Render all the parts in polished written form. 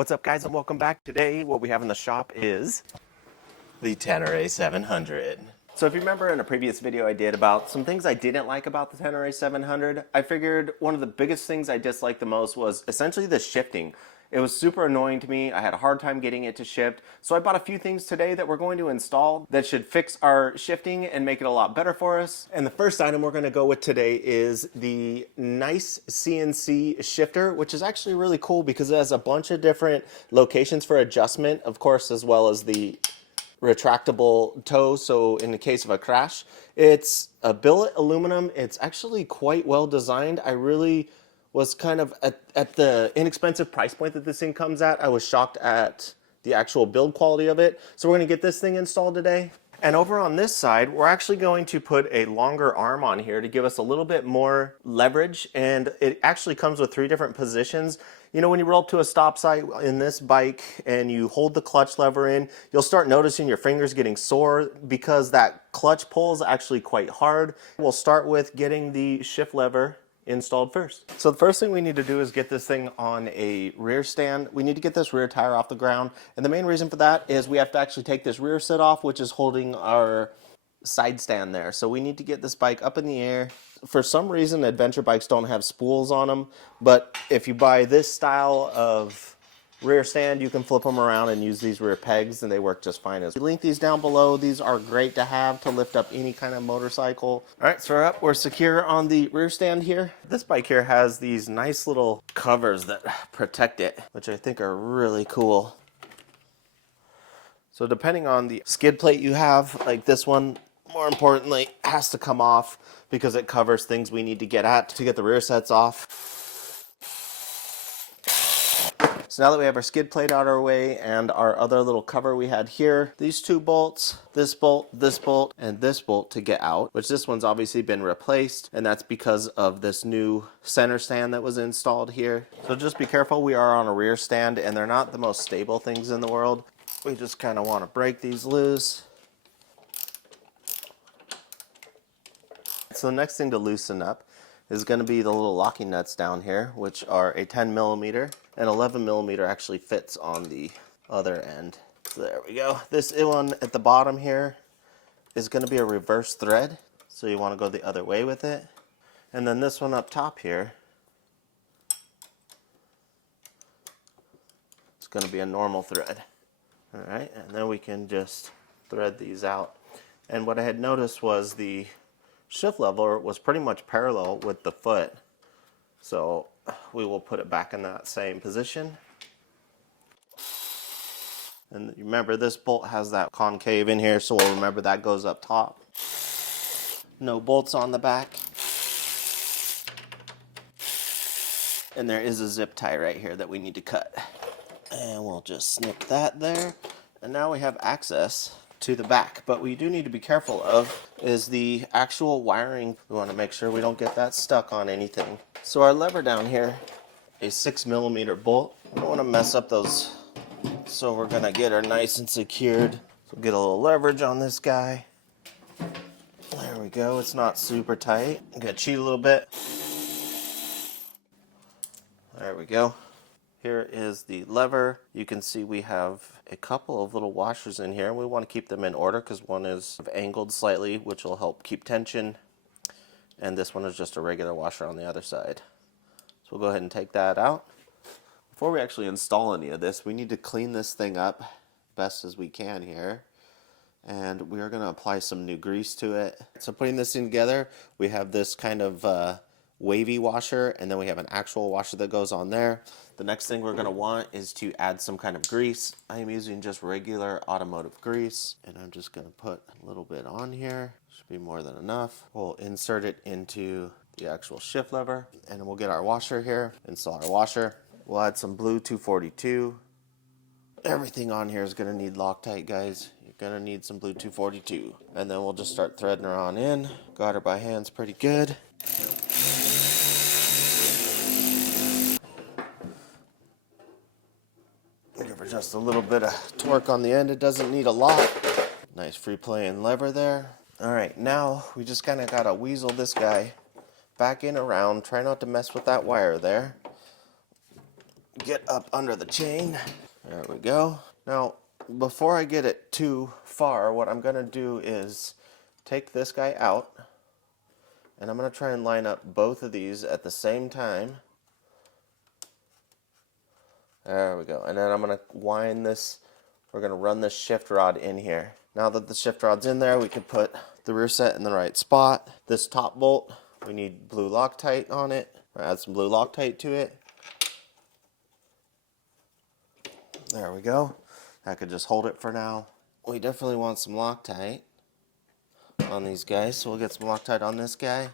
What's up, guys, and welcome back. Today what we have in the shop is the Tenere 700. So if you remember in a previous video I did about some things I didn't like about the Tenere 700, I figured one of the biggest things I disliked the most was essentially the shifting. It was super annoying to me. I had a hard time getting it to shift. So I bought a few things today that we're going to install that should fix our shifting and make it a lot better for us. And the first item we're going to go with today is the nice CNC shifter, which is actually really cool because it has a bunch of different locations for adjustment, of course, as well as the retractable toe, so in the case of a crash. It's a billet aluminum. It's actually quite well designed. I really was kind of at the inexpensive price point that this thing comes at. I was shocked at the actual build quality of it. So we're going to get this thing installed today. And over on this side, we're actually going to put a longer arm on here to give us a little bit more leverage. And it actually comes with 3 different positions. You know, when you roll up to a stop sign in this bike and you hold the clutch lever in, you'll start noticing your fingers getting sore because that clutch pull is actually quite hard. We'll start with getting the shift lever installed first. So the first thing we need to do is get this thing on a rear stand. We need to get this rear tire off the ground. And the main reason for that is we have to actually take this rear sit off, which is holding our side stand there. So we need to get this bike up in the air. For some reason, adventure bikes don't have spools on them, but if you buy this style of rear stand, you can flip them around and use these rear pegs and they work just fine. As we link these down below, these are great to have to lift up any kind of motorcycle. All right, so we're up, we're secure on the rear stand here. This bike here has these nice little covers that protect it, which I think are really cool. So depending on the skid plate you have, like this one, more importantly, has to come off because it covers things we need to get at to get the rear sets off. So now that we have our skid plate out of our way and our other little cover we had here, these 2 bolts, this bolt, and this bolt to get out, which this one's obviously been replaced, and that's because of this new center stand that was installed here. So just be careful, we are on a rear stand and they're not the most stable things in the world. We just kind of want to break these loose. So the next thing to loosen up is going to be the little locking nuts down here, which are a 10 millimeter, and 11 millimeter actually fits on the other end. So there we go. This one at the bottom here is going to be a reverse thread, so you want to go the other way with it. And then this one up top here is going to be a normal thread. All right, and then we can just thread these out. And what I had noticed was the shift lever was pretty much parallel with the foot. So we will put it back in that same position. And remember, this bolt has that concave in here, so we'll remember that goes up top. No bolts on the back. And there is a zip tie right here that we need to cut. And we'll just snip that there. And now we have access to the back. But what we do need to be careful of is the actual wiring. We want to make sure we don't get that stuck on anything. So our lever down here, a 6 millimeter bolt. We don't want to mess up those. So we're going to get her nice and secured. So get a little leverage on this guy. There we go. It's not super tight. I'm going to cheat a little bit. There we go. Here is the lever. You can see we have a couple of little washers in here. We want to keep them in order because one is angled slightly, which will help keep tension. And this one is just a regular washer on the other side. So we'll go ahead and take that out. Before we actually install any of this, we need to clean this thing up best as we can here. And we are going to apply some new grease to it. So putting this thing together, we have this kind of wavy washer, and then we have an actual washer that goes on there. The next thing we're going to want is to add some kind of grease. I am using just regular automotive grease, and I'm just going to put a little bit on here. Should be more than enough. We'll insert it into the actual shift lever, and we'll get our washer here, install our washer. We'll add some blue 242. Everything on here is going to need Loctite, guys. You're going to need some blue 242. And then we'll just start threading her on in. Got her by hand's pretty good. Give her just a little bit of torque on the end. It doesn't need a lot. Nice free playing lever there. All right, now we just kind of got to weasel this guy back in around. Try not to mess with that wire there. get up under the chain. There we go. Now, before I get it too far, what I'm gonna do is take this guy out, and I'm gonna try and line up both of these at the same time. There we go. And then I'm gonna wind this, we're gonna run this shift rod in here. Now that the shift rod's in there, we can put the rear set in the right spot. This top bolt, we need blue Loctite on it. Add some blue Loctite to it. There we go. I could just hold it for now. We definitely want some Loctite on these guys, so we'll get some Loctite on this guy.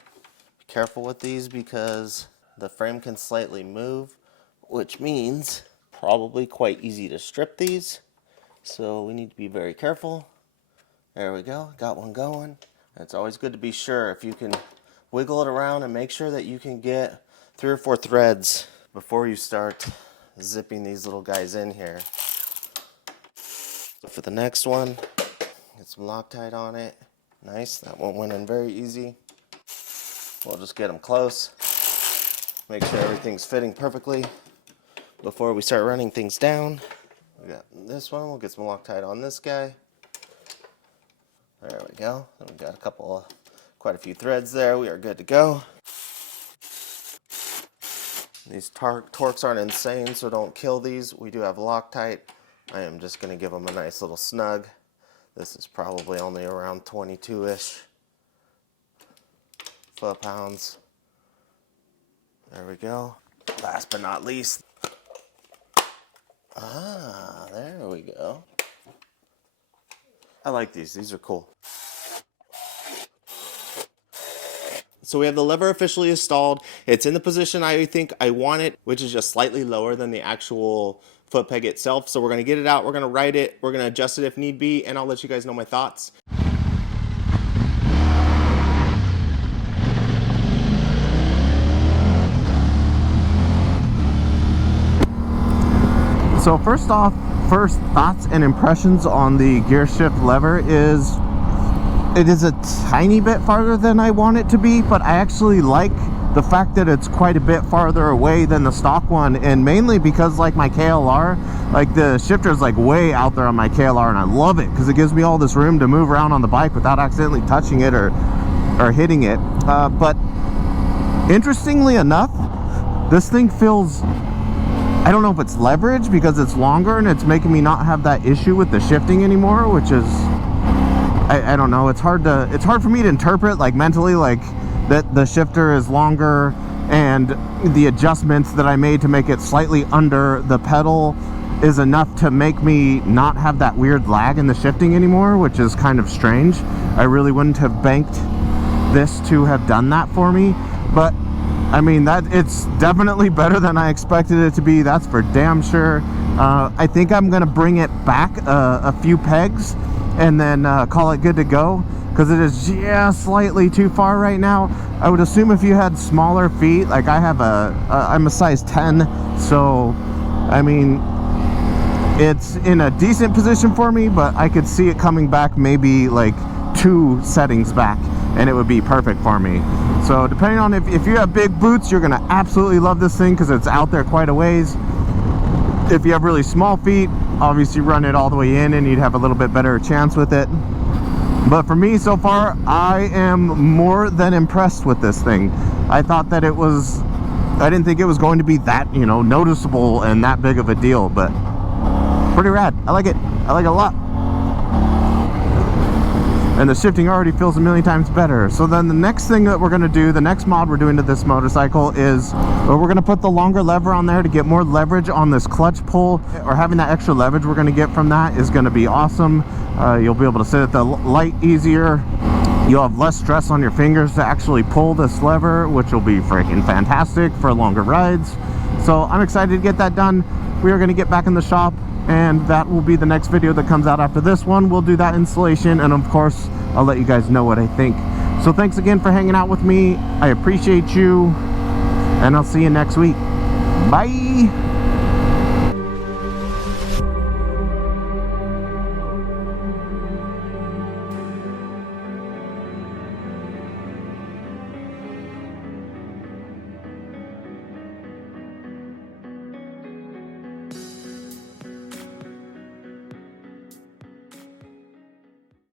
Be careful with these because the frame can slightly move, which means probably quite easy to strip these. So we need to be very careful. There we go, got one going. It's always good to be sure if you can wiggle it around and make sure that you can get 3 or 4 threads before you start zipping these little guys in here. So for the next one, get some Loctite on it. Nice, that one went in very easy. We'll just get them close. Make sure everything's fitting perfectly before we start running things down. We got this one, we'll get some Loctite on this guy. There we go. And we got quite a few threads there. We are good to go. These torques aren't insane, so don't kill these. We do have Loctite. I am just going to give them a nice little snug. This is probably only around 22-ish foot-pounds. There we go. Last but not least. There we go. I like these. These are cool. So we have the lever officially installed. It's in the position I think I want it, which is just slightly lower than the actual foot peg itself. So we're going to get it out. We're going to right it. We're going to adjust it if need be, and I'll let you guys know my thoughts. So first thoughts and impressions on the gear shift lever is it is a tiny bit farther than I want it to be, but I actually like the fact that it's quite a bit farther away than the stock one, and mainly because like my KLR, like the shifter is like way out there on my KLR, and I love it because it gives me all this room to move around on the bike without accidentally touching it or hitting it. But interestingly enough, this thing feels, I don't know if it's leverage because it's longer and it's making me not have that issue with the shifting anymore, which is, I don't know, it's hard for me to interpret like mentally, like that the shifter is longer and the adjustments that I made to make it slightly under the pedal is enough to make me not have that weird lag in the shifting anymore, which is kind of strange. I really wouldn't have banked this to have done that for me, but I mean, that it's definitely better than I expected it to be, that's for damn sure. I think I'm gonna bring it back a few pegs and then call it good to go, because it is just slightly too far right now. I would assume if you had smaller feet, like I have I'm a size 10, so I mean, it's in a decent position for me, but I could see it coming back maybe like 2 settings back and it would be perfect for me. So depending on if you have big boots, you're gonna absolutely love this thing because it's out there quite a ways. If you have really small feet, obviously run it all the way in and you'd have a little bit better chance with it. But for me so far, I am more than impressed with this thing. I thought that I didn't think it was going to be that, you know, noticeable and that big of a deal, but pretty rad. I like it. I like it a lot. And the shifting already feels a million times better. So then the next thing that we're going to do, the next mod we're doing to this motorcycle is we're going to put the longer lever on there to get more leverage on this clutch pull, or having that extra leverage we're going to get from that is going to be awesome. You'll be able to sit at the light easier. You'll have less stress on your fingers to actually pull this lever, which will be freaking fantastic for longer rides. So I'm excited to get that done. We are going to get back in the shop, and that will be the next video that comes out after this one. We'll do that installation, and of course I'll let you guys know what I think. So thanks again for hanging out with me. I appreciate you, and I'll see you next week. Bye.